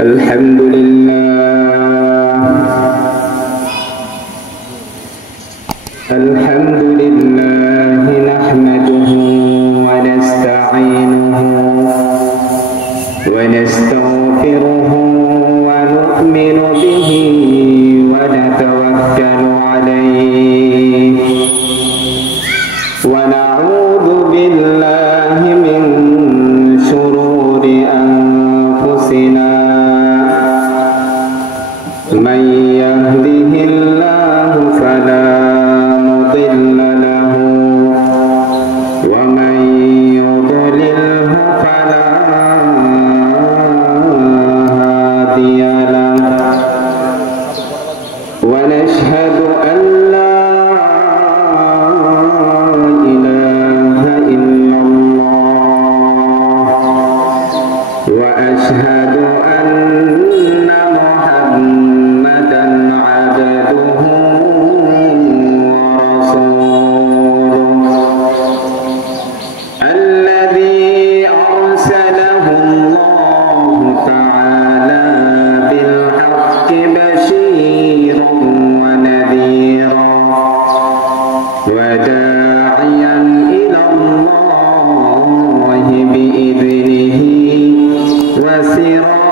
الحمد لله نحمده ونستعينه ونستغفره ونؤمن به ونتوكل عليه ونعوذ بالله من شرور أنفسنا من يهده الله فلا مضل له ومن يضلله فلا هادي له ونشهد أن لا إله إلا الله وأشهد أن محمدا عبده ورسوله الذي أرسله الله تعالى بالحق بشيرا ونذيرا وداعيا إلى الله بإذنه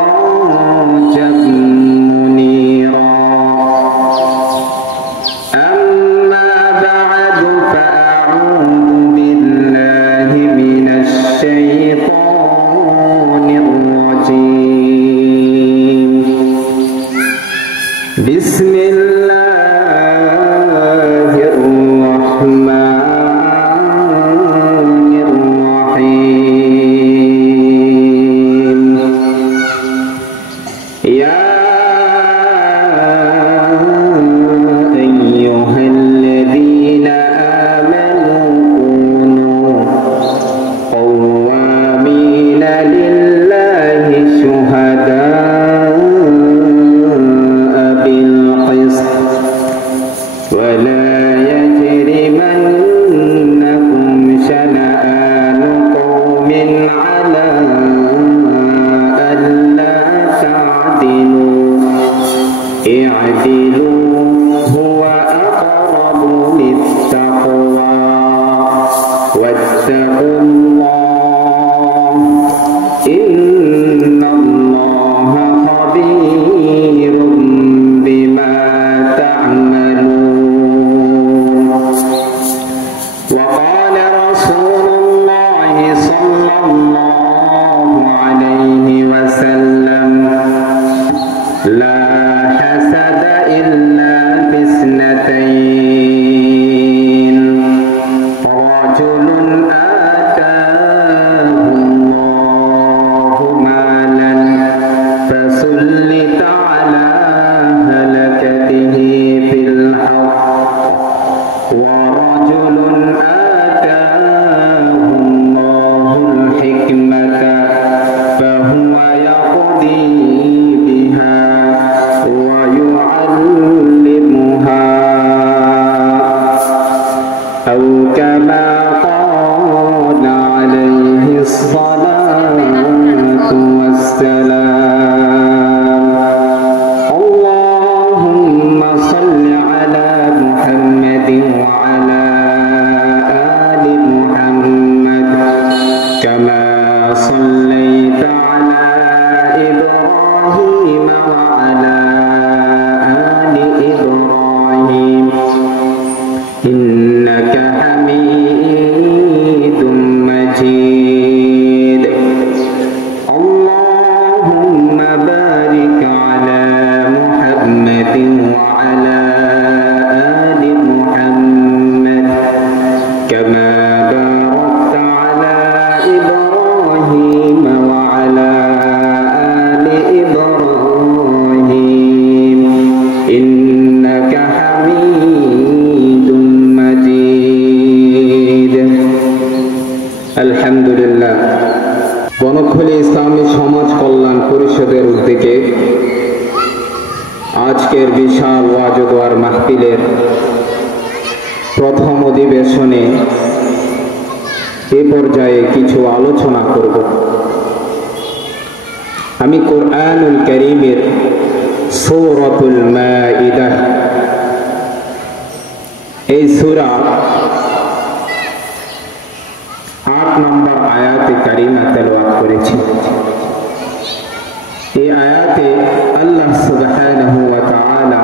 وسراجا منيرا أما بعد فأعوذ بالله من الشيطان الرجيم بسم الله الرحمن الرحيم يا أيها الذين آمنوا كونوا قوامين لله شهداء بالقسط ولا يجرمنكم شنآن قوم على ألا تعدلوا اعدلوا هو أقرب للتقوى واتقوا الله إن الله خبير بما تعملون وقال رسول الله صلى الله عليه وسلم لا حسد إلا باثنتين رجل آتاه الله مالا فسلط على هلكته في الحق ورجل آتاه الله الحكمة فهو يقضي بها ويعلمها أو كما قال عليه الصلاة والسلام اللهم صل على محمد وعلى آل محمد كما صليت على إبراهيم وعلى آل إبراهيم إنك حميد مجيد اللهم بارك على محمد وعلى آل محمد كما باركت على إبراهيم وعلى آل إبراهيم إنك حميد مجيد আলহামদুলিল্লাহ বনখলি ইসলামী সমাজ কল্যাণ পরিষদের উদ্যোগে আজকের বিশাল ওয়াজ ও দোয়ার মাহফিলের প্রথম অধিবেশনে এ পর্যায়ে কিছু আলোচনা করব। আমি কুরআনুল কারীমের সূরাতুল মাইদাহ এই সূরা 8 নম্বর আয়াতে কারিমা তেলাওয়াত করেছি। এই আয়াতে আল্লাহ সুবহানাহু ওয়া তাআলা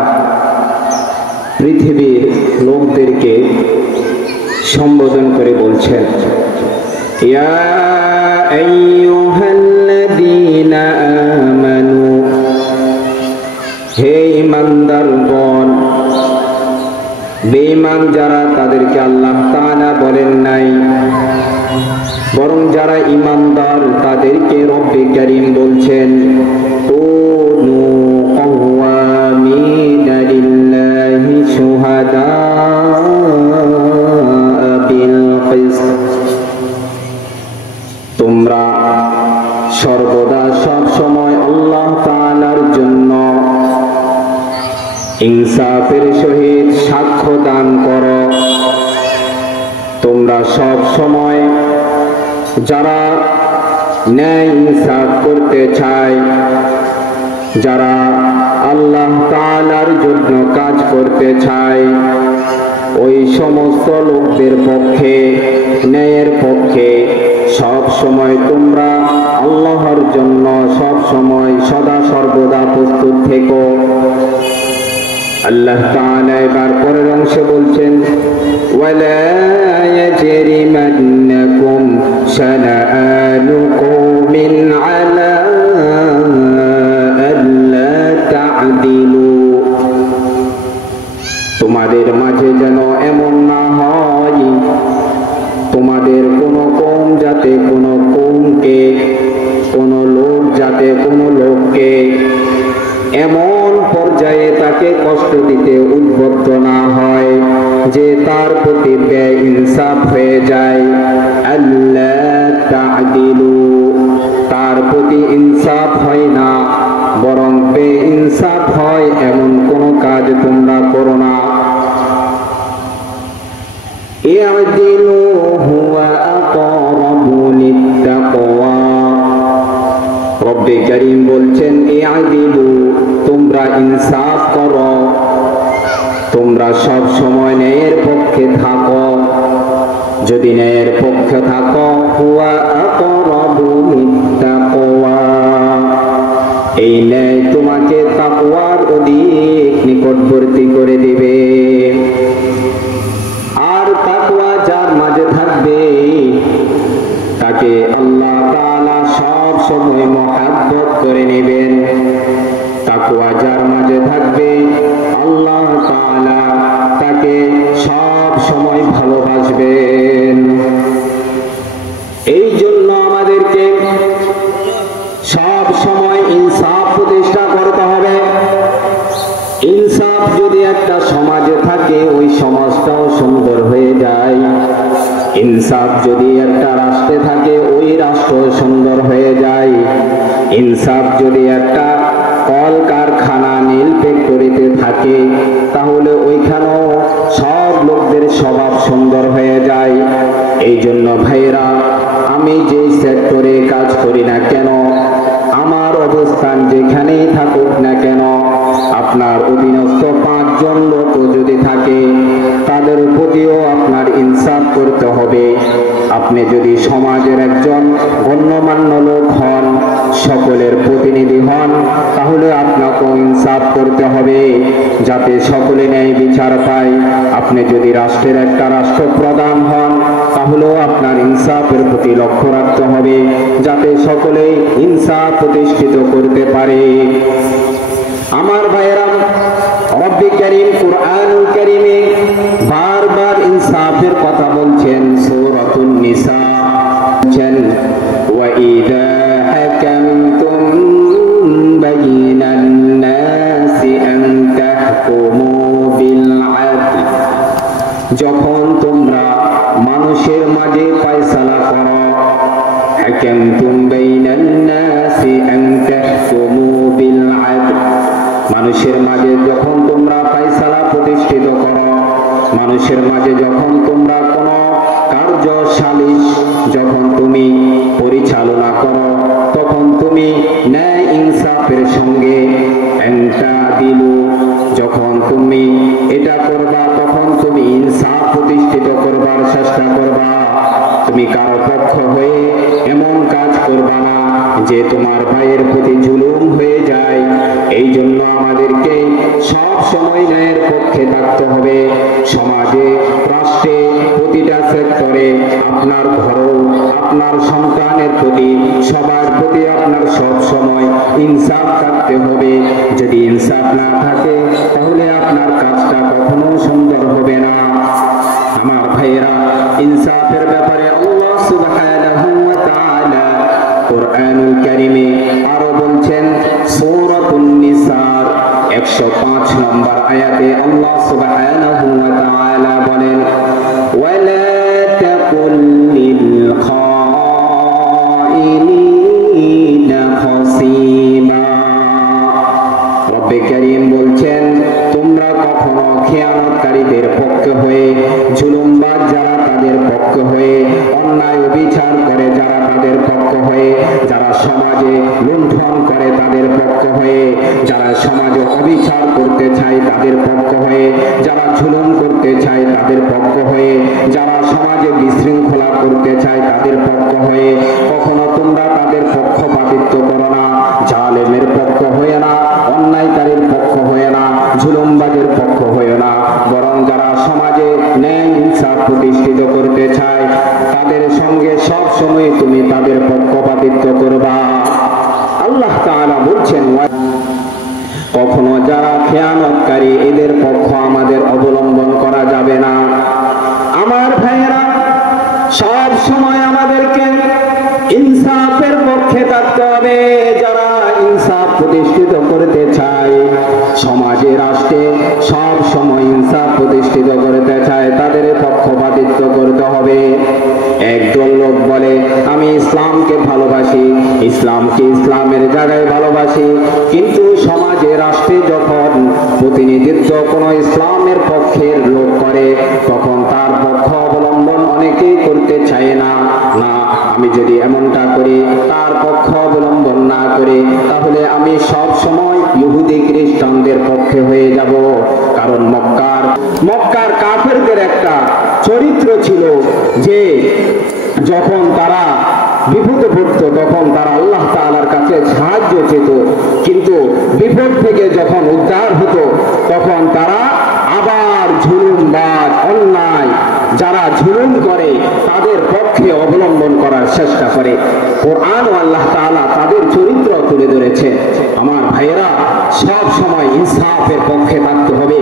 পৃথিবীর লোকদেরকে সম্বোধন করে বলছেন, ইয়া আইয়ুহাল্লাযীনা আমানু, হে ঈমানদারগণ। বেঈমান যারা তাদেরকে আল্লাহ তাআলা বলেন নাই, বরং যারা ঈমানদার তাদেরকে রব্বে কারীম বলছেন, কুনু কওয়ামিনা লিল্লাহি শুহাদা বিল কিসত, তোমরা সর্বদা সব সময় আল্লাহ তাআলার জন্য ইনসাফের সহিত সাক্ষ্য দান করো। তোমরা সব সময় যারা ন্যায় ইনসাফ করতে চায়, যারা আল্লাহ তাআলার জন্য কাজ করতে চায়, ওই সমস্ত লোকদের পক্ষে, ন্যায়ের পক্ষে সব সময় তোমরা আল্লাহর জন্য সব সময় সদা সর্বদা প্রস্তুত থেকো। আল্লাহ তাআলা এবার পরের অংশে বলছেন, ওয়ালা ইয়াজরিমান্নাকুম শানাআনু কওমিন আলা আল্লা তা'দিলু, তোমাদের মাঝে যেন এমন না হয়, তোমাদের কোন কওম যাতে কোন কওমকে, কোন লোক যাতে কোন লোককে এমন পর্যায়ে তাকে কষ্ট দিতে উদ্বুদ্ধ না হয় যে তার প্রতি বেইনসাফ হয়ে যায়। আল্লা তা'দিলু, তার প্রতি ইনসাফ হয় না, বরং বেইনসাফ হয় এমন কোন কাজ তোমরা করো না। ইয়াদিলু হুয়া আকরাবু লিত্তাকওয়া, রব্বে কারীম বলছেন, ইয়াদিলু, তোমরা ইনসাফ করো, তোমরা সব সময় ন্যায়ের পক্ষে থাকো। যদি ন্যায়ের পক্ষে থাকো, হুয়া আকরাবু লিত্তাকওয়া, এই ন্যায় তোমাকে তাকওয়ার অধিক নিকটবর্তী করে দিবে। আর তাকওয়া যার মাঝে থাকবে তাকে আল্লাহ তাআলা সব সময় মহব্বত করে নেবেন। তাকওয়া যার মাঝে থাকবে আল্লাহ তাআলা তাকে সব সময় ভালোবাসবেন। এই জন্য আমাদেরকে সব সময় ইনসাফ প্রতিষ্ঠা করতে হবে। ইনসাফ যদি একটা সমাজে থাকে, ওই সমাজটাও সুন্দর হয়ে যায়। ইনসাফ যদি একটা রাষ্ট্রে থাকে, ওই রাষ্ট্র সুন্দর হয়ে যায়। ইনসাফ যদি একটা কল কারখানা, নীল ফ্যাক্টরিতে থাকে, তাহলে ওইখানেও সব লোকদের স্বভাব সুন্দর হয়ে যায়। এই জন্য ভাইরা, আমি যেই সেক্টরে কাজ করি না কেন, আমার অবস্থান যেখানেই থাকুক না কেন, আপনার অধীনস্থ 5 জন লোক যদি থাকে, তাদের প্রতিও আপনার ইনসাফ করতে হবে। আপনি যদি সমাজের একজন গণ্যমান্য লোক হন, সকলের প্রতিনিধি হন, তাহলে আপনাকেও ইনসাফ করতে হবে যাতে সকলে ন্যায় বিচার পায়। আপনি যদি রাষ্ট্রের একটা রাষ্ট্রপ্রধান হন, তাহলেও আপনার ইনসাফের প্রতি লক্ষ্য রাখতে হবে যাতে সকলে ইনসাফ প্রতিষ্ঠিত করতে পারে। আমার ভাইয়েরা, রব্বে কারীম কুরআনুল কারীমে বারবার ইনসাফের কথা বলছেন। সূরাতুন নিসা বলছেন, ওয়া ইযা হাকামতুম বাইনান নাসি আন তাহকুমু বিল আদল, যখন তোমরা মানুষের মাঝে ফয়সালা করো, হাকামতুম বাইনান নাসি আন তাহকুমু বিল আদল, মানুষের মাঝে যখন তোমরা ফয়সালা প্রতিষ্ঠিত করো, মানুষের মাঝে যখন তোমরা কোন কার্য সালিশ যখন তুমি পরিচালনা করো, তখন তুমি ন্যায় তাদের সঙ্গে যখন তুমি এটা করবা তখন তুমি ইনসাফ প্রতিষ্ঠিত করবার চেষ্টা করবা। তুমি কারো পক্ষ হয়ে এমন কাজ করবা না যে তোমার ভাইয়ের প্রতি জুলুম হয়ে যায়। এই জন্য আমাদেরকে সব সময় ন্যায়ের পক্ষে থাকতে হবে। সমাজে, রাষ্ট্রে, প্রতিটা সেক্টরে, আপনার ঘরও, আপনার সন্তানের প্রতি, সবার প্রতি আপনার সব সময় ইনসাফ থাকতে হবে। যদি ইনসাফ না থাকে তাহলে আপনার কাজটা কখনো সুন্দর হবে না। আমার ভাইয়েরা, ইনসাফের ব্যাপারে আল্লাহ সুবহানাহু ওয়া তাআলা কুরআনুল কারীমে আরো বলছেন। সূরাতুন নিসার 105 নম্বর আয়াতে আল্লাহ সুবহানাহু ওয়া তাআলা বলেন, ওয়ালা তাকুল লিল খাইনিনা খাসিমা। রব্বে কারীম বলছেন, তোমরা কখনো খেয়ানতকারীদের পক্ষে হয়ে, জুলুমবাজ যারা তাদের পক্ষে হয়ে, অন্যায় অবিচার করে যারা তাদের পক্ষ হয়ে, যারা সমাজে লুণ্ঠন করে তাদের পক্ষ হয়ে, যারা সমাজে অবিচার করতে চায় তাদের পক্ষ হয়ে, যারা জুলুম করতে চায় তাদের পক্ষ হয়ে, যারা সমাজে বিশৃঙ্খলা করতে চায় তাদের পক্ষ হয়ে, কখনো তোমরা তাদের পক্ষপাতিত্ব করো না। জালেমের পক্ষ হয়ে না, অন্যায়কারীর পক্ষ হয়ে না, জুলুমবাজের পক্ষ হয়ে না, বরং যারা সমাজে ন্যায় ইনসাফ প্রতিষ্ঠিত করতে চায় তাদের সঙ্গে সব সময় তুমি তাদের পক্ষপাতিত্ব করবা। আল্লাহ তাআলা বলছেন, কখনো যারা খেয়ানতকারী এদের পক্ষ আমাদের অবলম্বন করা যাবে না। আমার ভাইয়েরা, সব সময় আমাদেরকে ইনসাফের পক্ষে থাকতে হবে। যারা ইনসাফ প্রতিষ্ঠিত করতে চায়, সমাজে, রাষ্ট্রে সব সময় ইনসাফ প্রতিষ্ঠিত করতে চায়, তাদের পক্ষপাতিত্ব করতে হবে। একদল লোক বলে, আমি ইসলামকে ভালোবাসি, ইসলামকে ইসলামের জায়গায় ভালোবাসি, কিন্তু সমাজে, রাষ্ট্রে যখন প্রতিনিধিত্ব কোনো ইসলামের পক্ষের লোক করে তখন তার পক্ষ অবলম্বন অনেকেই করতে চায় না। না, আমি যদি এমনটা করি, তার পক্ষ অবলম্বন না করে, তাহলে আমি সব সময় ইহুদি খ্রিস্টানদের পক্ষে হয়ে যাব। কারণ মক্কার কাফেরদের একটা চরিত্র ছিল যে যখন তারা বিপদে পড়ত তখন তারা আল্লাহ তাআলার কাছে সাহায্য চেত, কিন্তু বিপদ থেকে যখন উদ্ধার হতো তখন তারা আবার জুলুমবাজ, অন্যায় যারা জুলুম করে তাদের পক্ষে অবলম্বন করার চেষ্টা করে। কোরআন ও আল্লাহ তাআলা তাদের চরিত্র তুলে ধরেছে। আমার ভাইয়েরা, সব সময় ইনসাফের পক্ষে থাকতে হবে।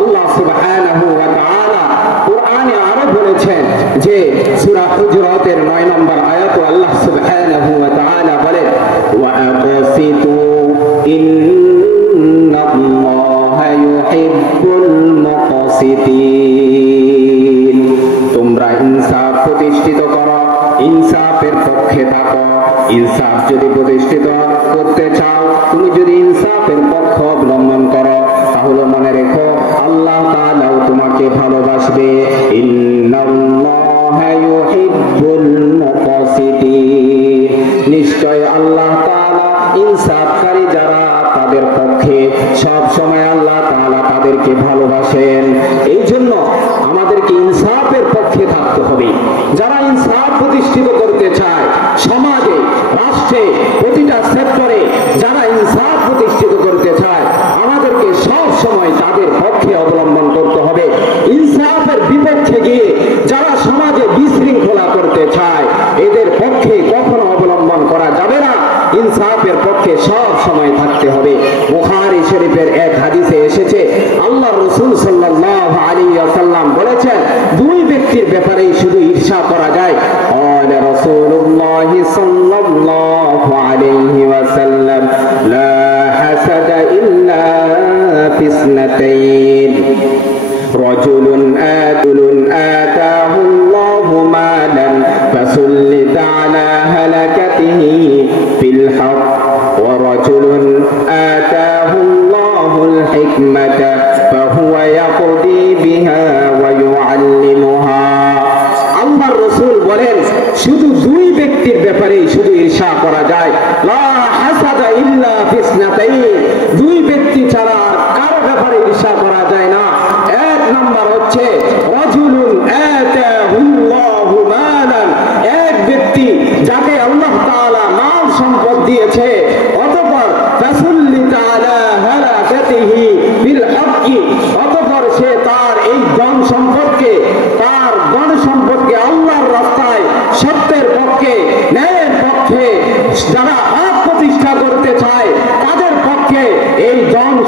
আল্লাহ সুবহানাহু ওয়া তাআলা কোরআনে আরো বলেছেন যে সূরা হুজুরাতের 9 নম্বর আয়াতে আল্লাহ সুবহানাহু ওয়া তাআলা বলেন, ওয়া আকাসিতু ইন্নাল্লাহা ইউহিব্বুল মুকসিতিন। তোমরা ইনসাফ প্রতিষ্ঠিত করো, ইনসাফের পক্ষে থাকো। ইনসাফ যদি প্রতিষ্ঠিত করতে চাও, তুমি যদি ইনসাফের পক্ষ অবলম্বন করো, তাহলে মনে রেখো আল্লাহ তাআলাও তোমাকে ভালোবাসবে। ইন্নাল্লাহা ইউহিব্বুল মুকসিতিন। নিশ্চয় আল্লাহ তাআলা ইনসাফকারী যারা তাদের পক্ষে সব সময় আল্লাহ তাআলা তাদেরকে ভালোবাসেন। এই জন্য আমাদেরকে ইনসাফের পক্ষে থাকতে হবে। যারা ইনসাফ প্রতিষ্ঠিত করতে চায়, সমাজে, রাষ্ট্রে, প্রতিটা সেক্টরে যারা ইনসাফ প্রতিষ্ঠিত করতে চায়, আমাদেরকে সব সময় তাদের পক্ষে অবলম্বন করতে হবে। ইনসাফের বিপক্ষে গিয়ে যারা সমাজে বিশৃঙ্খলা করতে চায় এদের পক্ষে কখনো অবলম্বন করা যাবে না। ইনসাফের পক্ষে সব সময় থাকতে হবে। বুখারী শরীফের এক হাদিসে এসেছে, আল্লাহর রাসূল সাল্লাল্লাহু আলাইহি ওয়াসাল্লাম বলেছেন, দুই ব্যক্তির ব্যাপারেই শুধু ঈর্ষা করা যায়। ক্বালা রাসূলুল্লাহ সাল্লাল্লাহু আলাইহি ওয়াসাল্লাম, লা হাসাদা ইল্লা ফিসনাতাইন, রাজুলুন আতাহু আল্লাহু মালান ফাসুল্লিতা আলা হালাকাতিহি ফিল হক, ওয়া রাজুলুন আতাহু আল্লাহুল হিকমাতা ফাহুয়া ইয়াকদি বিহা ওয়া ইউআল্লিমুহা। আল্লাহর রাসূল বলেন, শুধু দুই ব্যক্তির ব্যাপারে শুধু ঈর্ষা করা যায়। লা হাসাদা ইল্লা ফিসনাতাইন,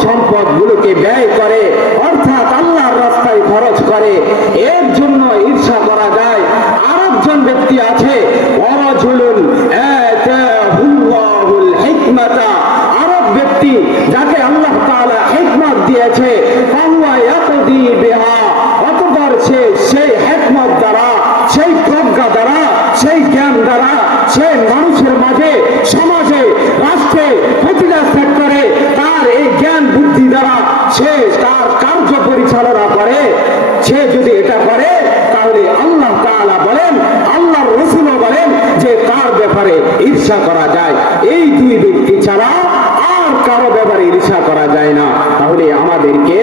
সম্পদগুলোকে ব্যয় করে, অর্থাৎ আল্লাহর রাস্তায় খরচ করে, এর জন্য ঈর্ষা করা যায়। আরেকজন ব্যক্তি আছে, ওয়ারাজুলুন আতাহুল্লাহুল হিকমাতা, আরেক ব্যক্তি যাকে আল্লাহ তাআলা হিকমত দিয়েছে, ফাহুয়া ইয়াকদি বিহা, অতঃপর সে সেই হিকমত দ্বারা, সেই প্রজ্ঞা দ্বারা, সেই জ্ঞান দ্বারা সে মানুষের মাঝে, সমাজে, রাষ্ট্রে, প্রতিটা সেক্টরে তার এই জ্ঞান বুদ্ধি দ্বারা সে তার কার্য পরিচালনা করে। সে যদি এটা করে তাহলে আল্লাহ তাআলা বলেন, আল্লাহর রাসূলও বলেন যে তার ব্যাপারে ঈর্ষা করা যায়। এই দুই ব্যক্তি ছাড়া আর কারো ব্যাপারে ঈর্ষা করা যায় না। তাহলে আমাদেরকে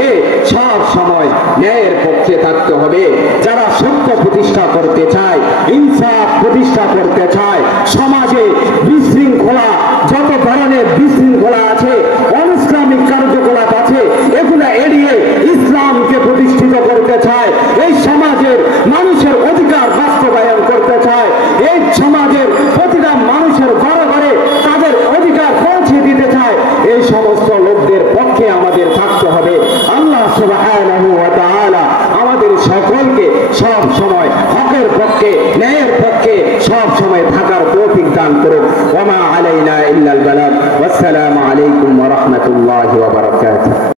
সব সময় ন্যায়ের পক্ষে থাকতে হবে। যারা সত্য প্রতিষ্ঠা করতে চায়, ইনসাফ প্রতিষ্ঠা করতে চায়, সমাজে বিশৃঙ্খলা, যত ধরনের বিশৃঙ্খলা আছে, অনিসলামিক কার্যকলাপ আছে, এগুলা এড়িয়ে ইসলামকে প্রতিষ্ঠিত করতে চায়, এই সমাজের মানুষের অধিকার বাস্তবায়ন করতে চায়, এই সমাজের প্রতিটা মানুষের ঘরে ঘরে তাদের অধিকার পৌঁছে দিতে চায়, এই সমস্ত লোকদের পক্ষে আমাদের থাকতে হবে। আল্লাহ সুবহানাহু ওয়া তাআলা আমাদের সকলকে সব সময় হকের পক্ষে, ন্যায়ের পক্ষে সব সময় থাকার তৌফিক দান করুন। ওয়া মা আলাইনা ইল্লাল বালাগ। ওয়াসসালামু আলাইকুম ওয়া রাহমাতুল্লাহি ওয়া বারাকাতুহু।